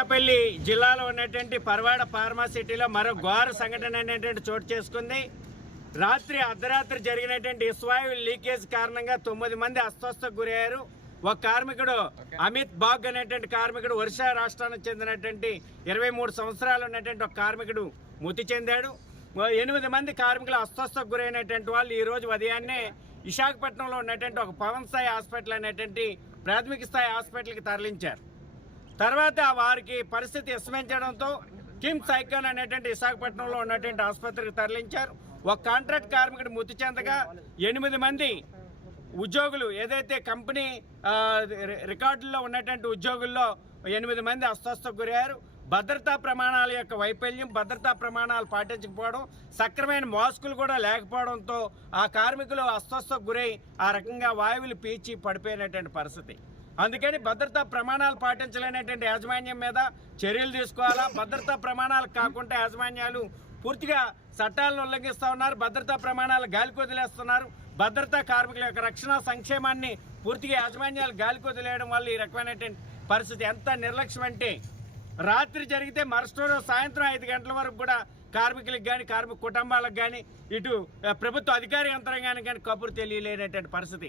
అనకాపల్లి జిల్లాలో ఉన్నటువంటి పర్వాడ ఫార్మాసిటీలో మరో ఘోర సంఘటన అనేటువంటి చోటు చేసుకుంది. అర్ధరాత్రి జరిగినటువంటి ఇస్వాయు లీకేజ్ కారణంగా 9 మంది అస్వస్థకు గురయ్యారు. ఒక కార్మికుడు అమిత్ బాగ్ అనేటువంటి కార్మికుడు ఒరిస్సా రాష్ట్రానికి చెందినటువంటి 23 సంవత్సరాలు ఉన్నటువంటి ఒక కార్మికుడు మృతి చెందాడు. 8 మంది కార్మికులు అస్వస్థకు గురైనటువంటి వాళ్ళు ఈరోజు ఉదయాన్నే విశాఖపట్నంలో ఉన్నటువంటి ఒక పవన్ సాయి హాస్పిటల్ అనేటువంటి ప్రాథమిక స్థాయి హాస్పిటల్కి తరలించారు. తర్వాత వారికి పరిస్థితి విషమించడంతో కిమ్స్ ఐకాన్ అనేటువంటి విశాఖపట్నంలో ఉన్నటువంటి ఆసుపత్రికి తరలించారు. ఒక కాంట్రాక్ట్ కార్మికుడు మృతి చెందగా 8 మంది ఉద్యోగులు ఏదైతే కంపెనీ రికార్డుల్లో ఉన్నటువంటి ఉద్యోగుల్లో 8 మంది అస్వస్థకు గురయ్యారు. భద్రతా ప్రమాణాల యొక్క వైఫల్యం, భద్రతా ప్రమాణాలు పాటించకపోవడం, సక్రమైన మాస్కులు కూడా లేకపోవడంతో ఆ కార్మికులు అస్వస్థకు గురై ఆ రకంగా వాయువులు పీల్చి పడిపోయినటువంటి పరిస్థితి. అందుకని భద్రతా ప్రమాణాలు పాటించలేనటువంటి యాజమాన్యం మీద చర్యలు తీసుకోవాలా. భద్రతా ప్రమాణాలు కాకుండా యాజమాన్యాలు పూర్తిగా చట్టాలను ఉల్లంఘిస్తూ ఉన్నారు. భద్రతా ప్రమాణాలు గాలికి వదిలేస్తున్నారు. భద్రతా కార్మికుల యొక్క రక్షణ సంక్షేమాన్ని పూర్తిగా యాజమాన్యాలు గాలికి వదిలేయడం వల్ల ఈ రకమైనటువంటి పరిస్థితి ఎంత నిర్లక్ష్యం అంటే, రాత్రి జరిగితే మరుసటి రోజు సాయంత్రం 5 గంటల వరకు కూడా కార్మికులకు కానీ కార్మిక కుటుంబాలకు కానీ ఇటు ప్రభుత్వ అధికార యంత్రాంగానికి కానీ కబురు తెలియలేనటువంటి పరిస్థితి.